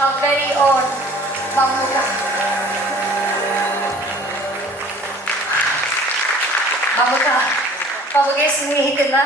our very own Mammootka. മമ്മൂക്കയെ സ്നേഹിക്കുന്ന,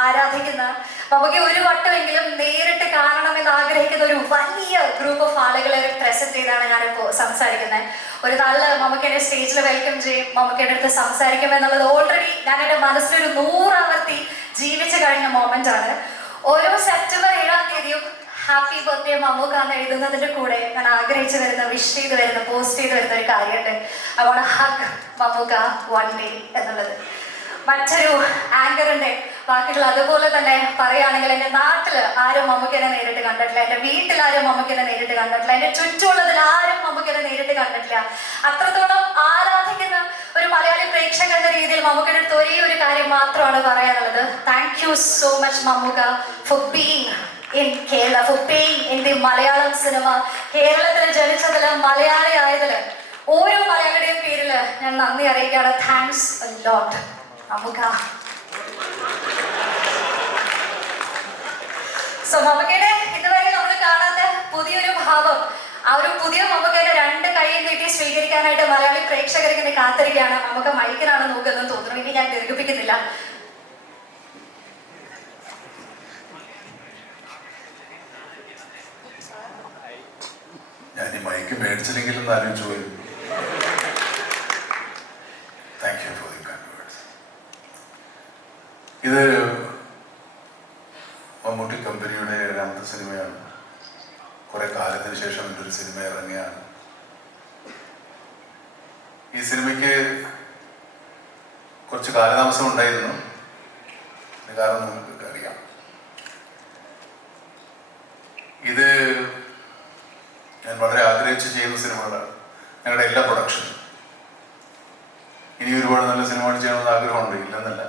ആരാധിക്കുന്ന, മമ്മൂക്കയെ ഒരു വട്ടമെങ്കിലും നേരിട്ട് കാണണമെന്ന് ആഗ്രഹിക്കുന്ന ഒരു വലിയ ഗ്രൂപ്പ് ഓഫ് ആളുകളെ പ്രസന്റ് ചെയ്താണ് ഞാനിപ്പോൾ സംസാരിക്കുന്നത്. ഒരു നല്ല മമ്മൂക്കയുടെ സ്റ്റേജിൽ വെൽക്കം ചെയ്യും, മമ്മൂക്കയുടെ അടുത്ത് സംസാരിക്കും എന്നുള്ളത് ഓൾറെഡി ഞാൻ എൻ്റെ മനസ്സിലൊരു 100 ആവർത്തി ജീവിച്ചു കഴിഞ്ഞ മൊമെന്റ് ആണ്. ഓരോ സെപ്റ്റംബർ 7-ാം തീയതിയും ഹാപ്പി ബർത്ത്ഡേ മമ്മൂക്ക എന്ന് എഴുതുന്നതിൻ്റെ കൂടെ ഞാൻ ആഗ്രഹിച്ചു വരുന്ന, വിഷ് ചെയ്ത് വരുന്ന, പോസ്റ്റ് ചെയ്ത് വരുന്ന ഒരു കാര്യമുണ്ട്. I want hug Mammukka one day എന്നുള്ളത്. മറ്റൊരു ആങ്കറിന്റെ വാക്കുകൾ അതുപോലെ തന്നെ പറയുകയാണെങ്കിൽ, എൻ്റെ നാട്ടിൽ ആരും മമ്മൂക്കനെ നേരിട്ട് കണ്ടിട്ടില്ല, എൻ്റെ വീട്ടിൽ ആരും മമ്മൂക്കനെ നേരിട്ട് കണ്ടിട്ടില്ല, എൻ്റെ ചുറ്റുമുള്ളതിൽ ആരും മമ്മൂക്കനെ നേരിട്ട് കണ്ടിട്ടില്ല. അത്രത്തോളം ആരാധിക്കുന്ന ഒരു മലയാളി പ്രേക്ഷകൻ എന്ന രീതിയിൽ മമ്മൂക്കയുടെ അടുത്ത് ഒരേ ഒരു കാര്യം മാത്രമാണ് പറയാനുള്ളത്. Thank you so much Mammukka for being in Kerala, for being in the Malayalam cinema. കേരളത്തിൽ ജനിച്ചതില്, മലയാളി ആയതില്, ഓരോ മലയാളിയുടെയും പേരില് ഞാൻ നന്ദി അറിയിക്കുകയാണ്. Thanks a lot Mammukka. So മമ്മൂക്കയുടെ ഇതുവരെ നമ്മൾ കാണാത്ത പുതിയൊരു ഭാവം, ആ ഒരു പുതിയ മമ്മൂക്കയുടെ 2 കൈയും നീട്ടി സ്വീകരിക്കാനായിട്ട് മലയാളി പ്രേക്ഷകർ ഇങ്ങനെ കാത്തിരിക്കുകയാണ്. മമ്മൂക്ക മൈക്കിനാണ് നോക്കുന്നതെന്ന് തോന്നുന്നു. ഇനി ഞാൻ ദീർഘിപ്പിക്കുന്നില്ല. ഞാൻ ഈ മൈക്ക് മേടിച്ചില്ലെങ്കിലും ആലോചിച്ചു പോയി. Thank you for the kind words. ഇത് മമ്മൂട്ടി കമ്പനിയുടെ 7ാമത്തെ സിനിമയാണ്. കുറെ കാലത്തിന് ശേഷം എൻ്റെ ഒരു സിനിമ ഇറങ്ങിയാണ്. ഈ സിനിമയ്ക്ക് കുറച്ച് കാലതാമസം ഉണ്ടായിരുന്നു. കാരണം നിങ്ങൾക്ക് അറിയാം, ഇത് ഞാൻ വളരെ ആഗ്രഹിച്ച് ചെയ്യുന്ന സിനിമകളാണ്. ഞങ്ങളുടെ എല്ലാ പ്രൊഡക്ഷനും ഇനി ഒരുപാട് നല്ല സിനിമകൾ ചെയ്യണമെന്ന് ആഗ്രഹമുണ്ട്, ഇല്ലെന്നല്ല.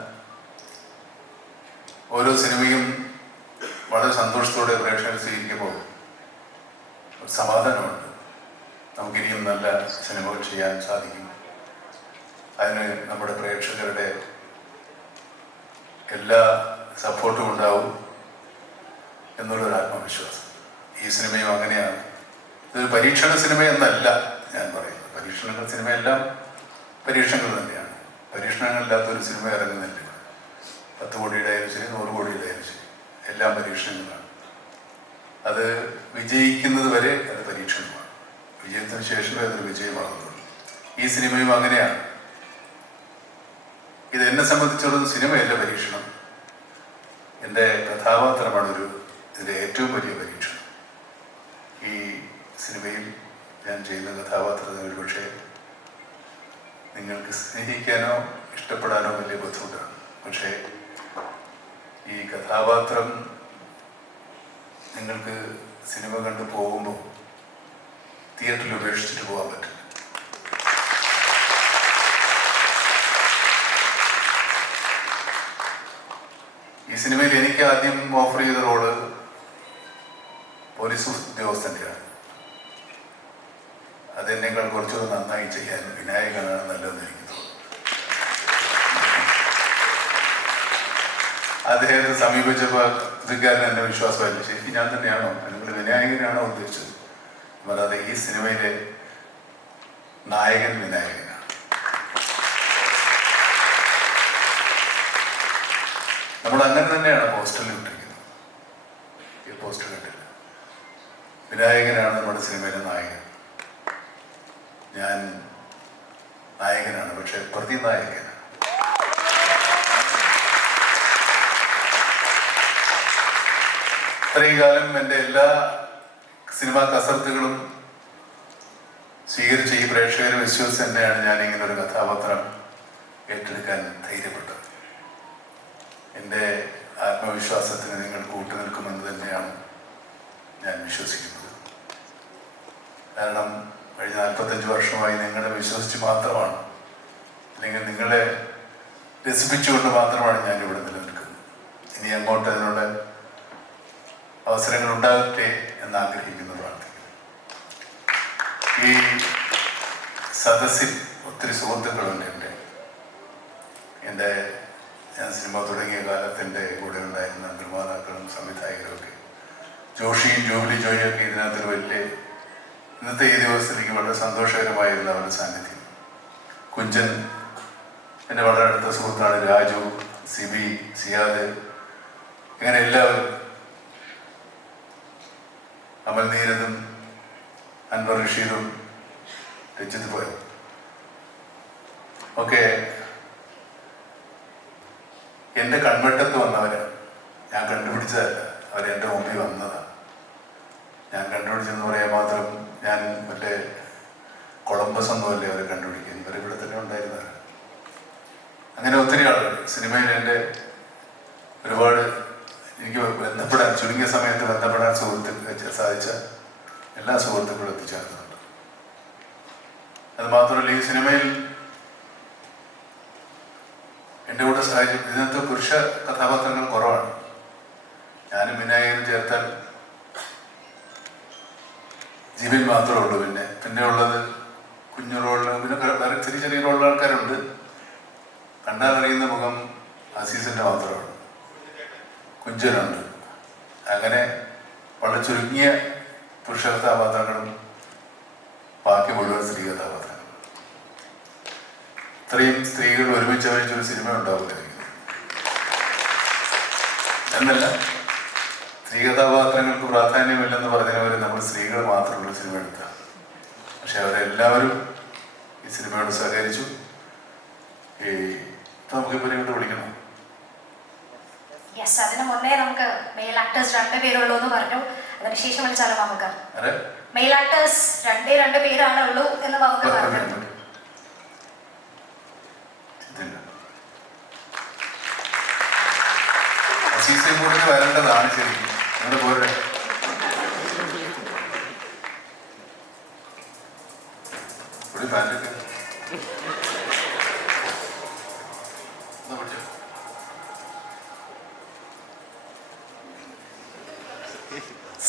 ഓരോ സിനിമയും വളരെ സന്തോഷത്തോടെ പ്രേക്ഷകർ സ്വീകരിക്കുമ്പോൾ ഒരു സമാധാനമുണ്ട്. നമുക്കിനിയും നല്ല സിനിമകൾ ചെയ്യാൻ സാധിക്കും. അതിന് നമ്മുടെ പ്രേക്ഷകരുടെ എല്ലാ സപ്പോർട്ടും ഉണ്ടാവും എന്നുള്ളൊരു ആത്മവിശ്വാസം. ഈ സിനിമയും അങ്ങനെയാണ്. ഇതൊരു പരീക്ഷണ സിനിമ എന്നല്ല ഞാൻ പറയുന്നത്. പരീക്ഷണ സിനിമയെല്ലാം പരീക്ഷണങ്ങൾ തന്നെയാണ്. പരീക്ഷണങ്ങളില്ലാത്തൊരു സിനിമ ഇറങ്ങുന്നില്ല. 10 കോടിയുടെ ആയാലും ശരി, 100 കോടിയുടെ ആയാലും ശരി, എല്ലാം പരീക്ഷണങ്ങളാണ്. അത് വിജയിക്കുന്നത് വരെ അത് പരീക്ഷണമാണ്. വിജയത്തിന് ശേഷമേ അതൊരു വിജയമാകുന്നുള്ളൂ. ഈ സിനിമയും അങ്ങനെയാണ്. ഇത് എന്നെ സംബന്ധിച്ചിടത്തോളം സിനിമയല്ല പരീക്ഷണം. എൻ്റെ കഥാപാത്രമാണ് ഇതിൻ്റെ ഏറ്റവും വലിയ പരീക്ഷണം. ഈ സിനിമയിൽ ഞാൻ ചെയ്യുന്ന കഥാപാത്രത്തിന് ഒരുപക്ഷെ നിങ്ങൾക്ക് സ്നേഹിക്കാനോ ഇഷ്ടപ്പെടാനോ വലിയ ബുദ്ധിമുട്ടാണ്. പക്ഷേ ഈ കഥാപാത്രം നിങ്ങൾക്ക് സിനിമ കണ്ടു പോകുമ്പോൾ തിയേറ്ററിൽ ഉപേക്ഷിച്ചിട്ട് പോകാൻ പറ്റും. ഈ സിനിമയിൽ എനിക്ക് ആദ്യം ഓഫർ ചെയ്ത റോള് പോലീസ് ഉദ്യോഗസ്ഥൻ്റെയാണ്. അതെന്നേക്കാൾ കുറച്ചുകൂടെ നന്നായി ചെയ്യാൻ വിനായകനാണ് നല്ലതെന്ന് എനിക്ക് തോന്നുന്നു. അദ്ദേഹത്തെ സമീപിച്ചപ്പോൾ ഇതുകാരൻ എൻ്റെ വിശ്വാസമല്ല, ശരിക്കും ഞാൻ തന്നെയാണോ, അല്ലെങ്കിൽ വിനായകനാണോ ഉദ്ദേശിച്ചത്? അല്ലാതെ ഈ സിനിമയിലെ നായകൻ വിനായകനാണ്. നമ്മൾ അങ്ങനെ തന്നെയാണ് പോസ്റ്ററിൽ ഇട്ടിരിക്കുന്നത്. ഈ പോസ്റ്റർ കണ്ടില്ല. വിനായകനാണ് നമ്മുടെ സിനിമയിലെ നായകൻ. ഞാൻ നായകനാണ്, പക്ഷെ പ്രതിനായകനാണ്. ഇത്രയും കാലം എൻ്റെ എല്ലാ സിനിമാ കസർത്തുകളും സ്വീകരിച്ച ഈ പ്രേക്ഷകരെ വിശ്വസിച്ച് തന്നെയാണ് ഞാൻ ഇങ്ങനെ ഒരു കഥാപാത്രം ഏറ്റെടുക്കാൻ ധൈര്യപ്പെട്ടത്. എൻ്റെ ആത്മവിശ്വാസത്തിന് നിങ്ങൾ കൂട്ടുനിൽക്കുമെന്ന് തന്നെയാണ് ഞാൻ വിശ്വസിക്കുന്നത്. കാരണം കഴിഞ്ഞ 45 വർഷമായി നിങ്ങളെ വിശ്വസിച്ച് മാത്രമാണ്, അല്ലെങ്കിൽ നിങ്ങളെ രസിപ്പിച്ചുകൊണ്ട് മാത്രമാണ് ഞാനിവിടെ നിലനിൽക്കുന്നത്. ഇനി അങ്ങോട്ട് അതിനുള്ള അവസരങ്ങൾ ഉണ്ടാകട്ടെ എന്ന് ആഗ്രഹിക്കുന്നു, പ്രാർത്ഥിക്കുന്നു. ഈ സദസ്സിൽ ഒത്തിരി സുഹൃത്തുക്കളുണ്ട്. എൻ്റെ ഞാൻ സിനിമ തുടങ്ങിയ കാലത്തിൻ്റെ കൂടെ ഉണ്ടായിരുന്ന നിർമ്മാതാക്കളും സംവിധായകരും ഒക്കെ, ജോഷിയും ജൂബിലി ജോയും ഒക്കെ ഇതിനകത്തൊരു സിനിമകളിലെ ഇന്നത്തെ ഈ ദിവസത്തിൽ എനിക്ക് വളരെ സന്തോഷകരമായിരുന്ന അവരുടെ സാന്നിധ്യം. കുഞ്ചൻ എൻ്റെ വളരെ അടുത്ത സുഹൃത്താണ്. രാജു, സിബി, സിയാദ്, ഇങ്ങനെ എല്ലാവരും, അമൽ നീരദും അൻവർ റഷീദും രഞ്ജിത്ത് പോയി ഒക്കെ എൻ്റെ കൺവെട്ടത്ത് വന്നവരാണ്. ഞാൻ കണ്ടുപിടിച്ചതല്ല, അവരെൻ്റെ മുമ്പിൽ വന്നതാണ്. ഞാൻ കണ്ടുപിടിച്ചെന്ന് പറയാൻ മാത്രം ഞാൻ മറ്റേ കൊളംബസ് ഒന്നുമല്ലേ അവരെ കണ്ടുപിടിക്കുക, ഇവരിവിടെ തന്നെ ഉണ്ടായിരുന്നതാണ്. അങ്ങനെ ഒത്തിരി ആളുകൾ സിനിമയിൽ എൻ്റെ ഒരുപാട് എനിക്ക് ബന്ധപ്പെടാൻ, ചുരുങ്ങിയ സമയത്ത് ബന്ധപ്പെടാൻ സാധിച്ച എല്ലാ സുഹൃത്തുക്കളും എത്തിച്ചേർന്നുണ്ട്. അത് മാത്രമല്ല, ഈ സിനിമയിൽ എൻ്റെ കൂടെ സഹായിച്ചു. ഇതിനകത്ത് പുരുഷ കഥാപാത്രങ്ങൾ കുറവാണ്. ഞാനും വിനായകനും ചേർത്താൽ ജീവൻ മാത്രമേ ഉള്ളൂ. പിന്നെ ഉള്ളത് കുഞ്ഞു റോളിൽ, പിന്നെ വേറെ ചെറിയ ചെറിയ റോളിൽ ആൾക്കാരുണ്ട്. കണ്ടാൽ അറിയുന്ന മുഖം അസീസിൻ്റെ മാത്രമാണ്. കുഞ്ചനുണ്ട്. അങ്ങനെ വളരെ ചുരുങ്ങിയ പുരുഷ കഥാപാത്രങ്ങളും ബാക്കി മുഴുവൻ സ്ത്രീ കഥാപാത്രങ്ങളും. ഇത്രയും സ്ത്രീകൾ ഒരുമിച്ച് അഭിനയിച്ചൊരു സിനിമ ഉണ്ടാവില്ല എന്നല്ല, സ്ത്രീ കഥാപാത്രങ്ങൾക്ക് പ്രാധാന്യമില്ലെന്ന് പറഞ്ഞവർ നമ്മൾ സ്ത്രീകൾ മാത്രമുള്ള സിനിമ എടുത്ത. പക്ഷെ അവരെല്ലാവരും ഈ സിനിമയോട് സഹകരിച്ചു. നമുക്കിപ്പോൾ ഇങ്ങോട്ട് വിളിക്കണം. യെസ്, അതിന് മുന്നേ നമുക്ക് മെയിൽ ആക്ടേഴ്സ് 2 പേരുള്ളൂ എന്ന് പറഞ്ഞു. അതിനുശേഷം വിളിച്ചാലോ നമുക്ക്? മെയിൽ ആക്ടേഴ്സ് 2 പേരാണ് ഉള്ളൂ എന്ന് നമുക്ക് പറഞ്ഞു. അസീസെ കൂടെ വരേണ്ടതാണ് ശരിക്കും. നിങ്ങളുടെ പോലെ ഒരു പാൻറ്റൊക്കെ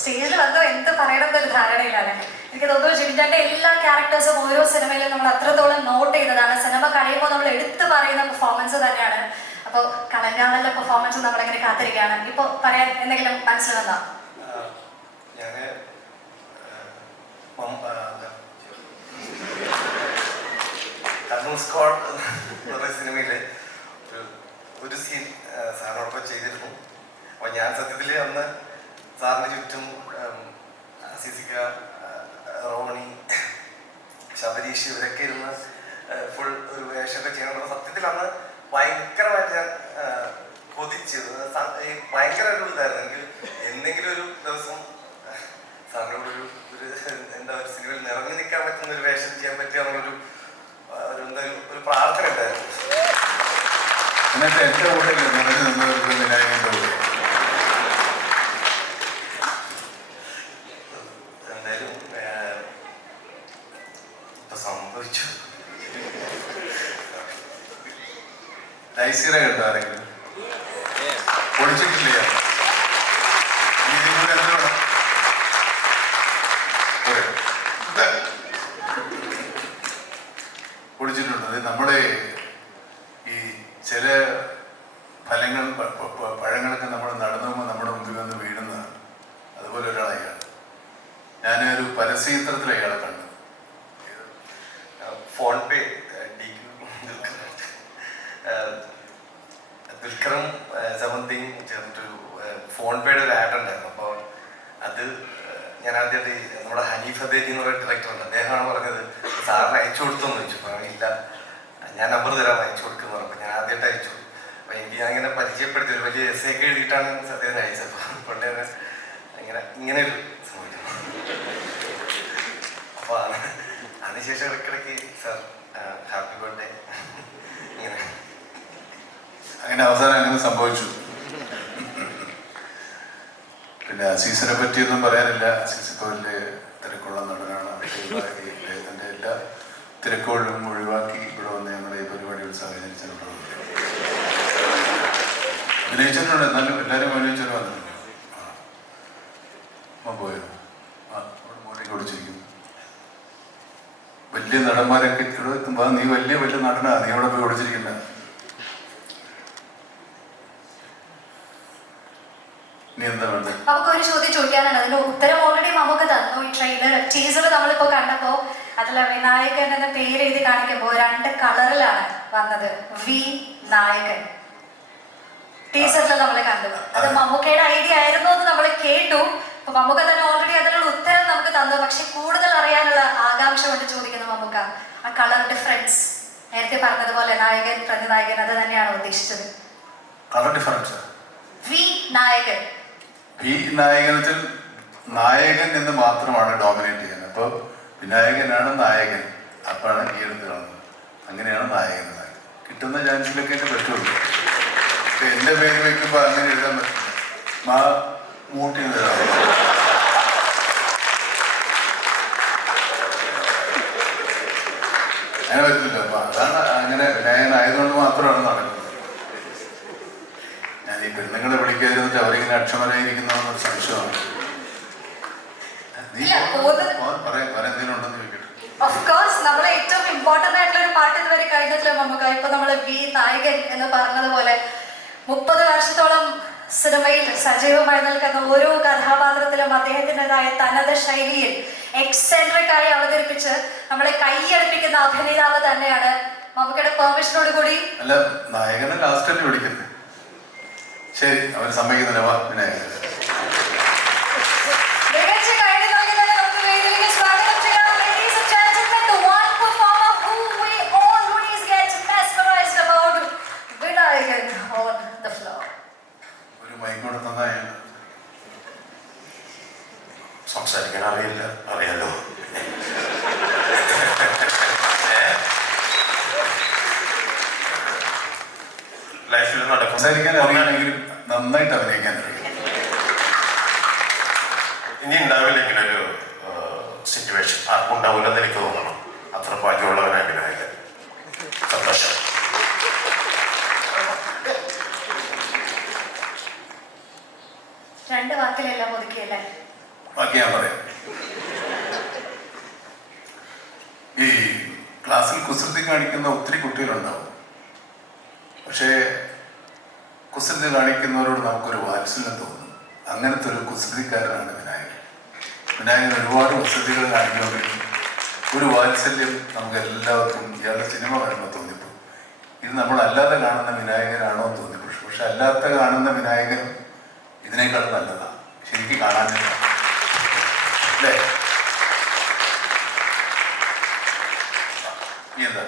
സ്റ്റേജിൽ വന്നോ എന്ത് പറയണമെന്നൊരു ധാരണയിലാണ്. എനിക്ക് തോന്നുന്നു ജിൻജാന്റെ എല്ലാ ക്യാരക്ടേഴ്സും ഓരോ സിനിമയിലും നമ്മൾ അത്രത്തോളം നോട്ട് ചെയ്തതാണ്. സിനിമ കഴിയുമ്പോൾ നമ്മൾ എടുത്തു പറയുന്ന പെർഫോമൻസ് തന്നെയാണ്. അപ്പോൾ കളങ്കാണലിന്റെ പെർഫോമൻസ് നമ്മളിങ്ങനെ കാത്തിരിക്കുകയാണ്. ഇപ്പോൾ പറയാൻ എന്തെങ്കിലും മനസ്സിൽ വന്നോ? കണ്ണൂർ സ്ക്വാഡ് എന്ന് പറയുന്ന സിനിമയിലെ ഒരു സീൻ സാറിനോടൊപ്പം ചെയ്തിരുന്നു. അപ്പോൾ ഞാൻ സത്യത്തിൽ അന്ന് സാറിന് ചുറ്റും അസീസിക്ക, റോണി, ശബരീഷ് ഇവരൊക്കെ ഇരുന്ന് ഫുൾ ഒരു വേഷമൊക്കെ ചെയ്യണം. സത്യത്തിൽ അന്ന് ഭയങ്കരമായിട്ട് ഞാൻ കൊതിച്ചത്, ഭയങ്കര ഒരു ഇതായിരുന്നു. എനിക്ക് എന്തെങ്കിലും ഒരു ദിവസം സാറിനോട് ഒരു എന്താ ഒരു സിനിമയിൽ നിറഞ്ഞു നിൽക്കാൻ പറ്റുന്ന ഒരു വേഷം ചെയ്യാൻ പറ്റുക എന്നുള്ളൊരു എന്താ ഒരു പ്രാർത്ഥന ഉണ്ടായിരുന്നു. എന്നിട്ട് എൻ്റെ കൂടെ നിറഞ്ഞു നിന്നവർക്ക് വിനായകൻ്റെ കൂടെ എന്തായാലും ഇപ്പൊ സംഭവിച്ചു. നൈസീറ കണ്ടോ ആരെങ്കിലും? പൊളിച്ചിട്ടില്ല. പൊളിച്ചിട്ടുണ്ട്. നമ്മുടെ ഈ ചില ഫലങ്ങൾ, പഴങ്ങളൊക്കെ നമ്മൾ നടന്നു പോകുമ്പോൾ നമ്മുടെ മുമ്പിൽ വന്ന് വീഴുന്നതാണ്. അതുപോലെ ഒരാളെയാണ് ഞാനൊരു പരസ്യചിത്രത്തിൽ അയാളെ കണ്ടു. ഫോൺ പേ ദുൽഖറും സമന്തിയും ചേർന്നിട്ടൊരു ഫോൺ പേയുടെ ഒരു ആഡ് ഉണ്ടായിരുന്നു. അപ്പോൾ അത് ഞാൻ ആദ്യമായിട്ട് നമ്മുടെ ഹനീഫ് അദേരി എന്ന് പറയുന്ന ഡയറക്ടറുണ്ട്, അദ്ദേഹമാണ് പറഞ്ഞത് സാറിന് അയച്ചു കൊടുത്തോന്ന് ചോദിച്ചു. അപ്പോൾ ഇല്ല, ഞാൻ നമ്പർ തരാൻ അയച്ചു കൊടുക്കുന്നു പറഞ്ഞു. ഞാൻ ആദ്യമായിട്ട് അയച്ചു. അപ്പോൾ എനിക്ക് അങ്ങനെ പരിചയപ്പെടുത്തി ഒരു വലിയ എസ് ഒക്കെ എഴുതിയിട്ടാണ് സത്യത്തിന് അയച്ചത്. അപ്പോൾ കൊണ്ട് തന്നെ ഇങ്ങനെ ഒരു സംഭവിച്ചു. അപ്പോൾ അതിനുശേഷം ഇടയ്ക്കിടയ്ക്ക് സാർ ഹാപ്പി ബർത്ത്ഡേ അങ്ങനെ അവസാനം അങ്ങനെ സംഭവിച്ചു. പിന്നെ അസീസിനെ പറ്റിയൊന്നും പറയാനില്ല. അസീസ് ഇപ്പോൾ വലിയ തിരക്കുള്ള നടനാണ്. അദ്ദേഹത്തിൻ്റെ എല്ലാ തിരക്കുകളും ഒഴിവാക്കി ഇവിടെ വന്ന് ഞങ്ങളുടെ ഈ പരിപാടികൾ സഹകരിച്ചിട്ടുണ്ട്. അഭിനയിച്ചിട്ടുണ്ട്, എന്നാലും എല്ലാവരും അഭിനയിച്ചാലും വന്നിട്ടുണ്ട്. പോയോ? അവിടെ മോനേക്ക് ഓടിച്ചിരിക്കുന്നു. വലിയ നടന്മാരൊക്കെ ഇവിടെ എത്തുമ്പോൾ നീ വലിയ നടനാ, നീ അവിടെ പോയി ഓടിച്ചിരിക്കണ്ട. നമുക്കൊരു ചോദ്യം ചോദിക്കാനുണ്ട്, അതിന്റെ ഉത്തരം ഓൾറെഡി നമുക്ക് തന്നു. വന്നു ഈ ട്രെയിലർ ടീസർ നമ്മളിപ്പോ കണ്ടപ്പോ അതിലെ വിനായകൻ എന്ന പേര് എഴുതി കാണിക്കുമ്പോൾ 2 കളറിലാണ് വന്നത്. വി നായകൻ ടീസറിൽ നമ്മൾ കണ്ടത്. അത് മമ്മൂക്കയുടെ ഐഡിയ ആയിരുന്നു എന്ന് നമ്മൾ കേട്ടു. അപ്പൊ മമ്മൂക്ക തന്നെ ഓൾറെഡി അതിനുള്ള ഉത്തരം നമുക്ക് തന്നു. പക്ഷെ കൂടുതൽ അറിയാനുള്ള ആകാംക്ഷ കൊണ്ട് ചോദിക്കുന്നു മമ്മൂക്ക, ആ കളർ ഡിഫറൻസ് നേരത്തെ പറഞ്ഞതുപോലെ നായകൻ പ്രതിനായകൻ അത് തന്നെയാണോ ഉദ്ദേശിച്ചത്? കളർ ഡിഫറൻസ് വി നായകൻ ഈ നായകനത്തിൽ നായകൻ എന്ന് മാത്രമാണ് ഡോമിനേറ്റ് ചെയ്യുന്നത്. അപ്പോൾ വിനായകനാണ് നായകൻ, അപ്പോഴാണ് ഈ എടുത്ത് കാണുന്നത്. അങ്ങനെയാണ് നായകൻ കിട്ടുന്ന ചാൻസിലൊക്കെ പറ്റുള്ളൂ. എൻ്റെ പേര് വയ്ക്കുമ്പോൾ അങ്ങനെ എഴുതാൻ പറ്റില്ല. മൂട്ടി എഴുതാം. അങ്ങനെ പറ്റില്ല. അപ്പൊ അതാണ് അങ്ങനെ വിനായകനായതുകൊണ്ട് മാത്രമാണ് നടക്കുന്നത്. ഞാൻ ഈ പെണ്ണുങ്ങളെ വിളിക്കാതിരുന്നിട്ട് അവരിങ്ങനെ അക്ഷമരായിരിക്കുന്നതെന്നൊരു സംശയമാണ്. നീ പറയാൻ എന്തെങ്കിലും ഉണ്ടെന്ന് ചോദിക്കട്ടെ. ഓഫ് കോഴ്സ് നമ്മൾ ഏറ്റവും ഇമ്പോർട്ടന്റ് ആയിട്ടുള്ള ഒരു പാട്ട് ഇതുവരെ കഴിഞ്ഞിട്ടില്ല നമുക്ക്. ഇപ്പൊ നമ്മൾ വി നായകൻ എന്ന് പറഞ്ഞതുപോലെ 30 വർഷത്തോളം സിനിമയിൽ സജീവമായി നിൽക്കുന്ന ഓരോ കഥാപാത്രത്തിലും അദ്ദേഹത്തിൻ്റെതായ തനത് ശൈലിയിൽ എക്സെൻട്രിക് ആയി അവതരിപ്പിച്ച് നമ്മളെ കൈയടുപ്പിക്കുന്ന അഭിനേതാവ് തന്നെയാണ്. മമ്മൂക്കയുടെ പെർമിഷനോട് കൂടി അല്ല, നായകനെ ലാസ്റ്റ് തന്നെ വിളിക്കുന്നത്. ശരി, അവർ സമ്മതിക്കുന്നില്ല. വാ വിനായകൻ. മികച്ച കഴിവ് നൽകുന്നതിന് നമുക്ക് വേദിയിലേക്ക് സ്വാഗതം ചെയ്യാം. Ladies and gentlemen, the one performer who we always get mesmerized about, Vinayakan on the floor. ഒരു മൈക്കോട് തന്നായ സംസാരിക്കാൻ അറിയില്ല, അറിയാലോ. ലൈഫിൽ നടക്കും. സംസാരിക്കാൻ അറിയാമെങ്കിലും നന്നായിട്ട് അഭിനയിക്കാൻ അറിയാം. ഇനി ഉണ്ടാവില്ല ഇങ്ങനൊരു സിറ്റുവേഷൻ, ആർക്കും ഉണ്ടാവില്ലെന്ന് എനിക്ക് തോന്നണം. അത്ര ഭാഗ്യമുള്ളവനായി വിനായകൻ. സന്തോഷം. രണ്ട് വാക്കിലെല്ലാം ഒതുക്കിയല്ലേ? ബാക്കി ഞാൻ പറയാം. ഈ ക്ലാസ്സിൽ കുസൃതി കാണിക്കുന്ന ഒത്തിരി കുട്ടികളുണ്ടാവും. പക്ഷേ കുസൃതി കാണിക്കുന്നവരോട് നമുക്കൊരു വാത്സല്യം തോന്നും. അങ്ങനത്തെ ഒരു കുസൃതിക്കാരനാണ് വിനായകൻ. വിനായകൻ ഒരുപാട് കുസൃതികൾ കാണിക്കുമെങ്കിലും ഒരു വാത്സല്യം നമുക്ക് എല്ലാവർക്കും ഇയാളുടെ സിനിമ വരുമ്പോൾ തോന്നിപ്പോകും. ഇത് നമ്മൾ അല്ലാതെ കാണുന്ന വിനായകനാണോ എന്ന് തോന്നിപ്പോഴും. പക്ഷെ അല്ലാത്ത കാണുന്ന വിനായകൻ ഇതിനേക്കാൾ നല്ലതാണ് ശരിക്കും കാണാനില്ല, അല്ലേ? എന്താ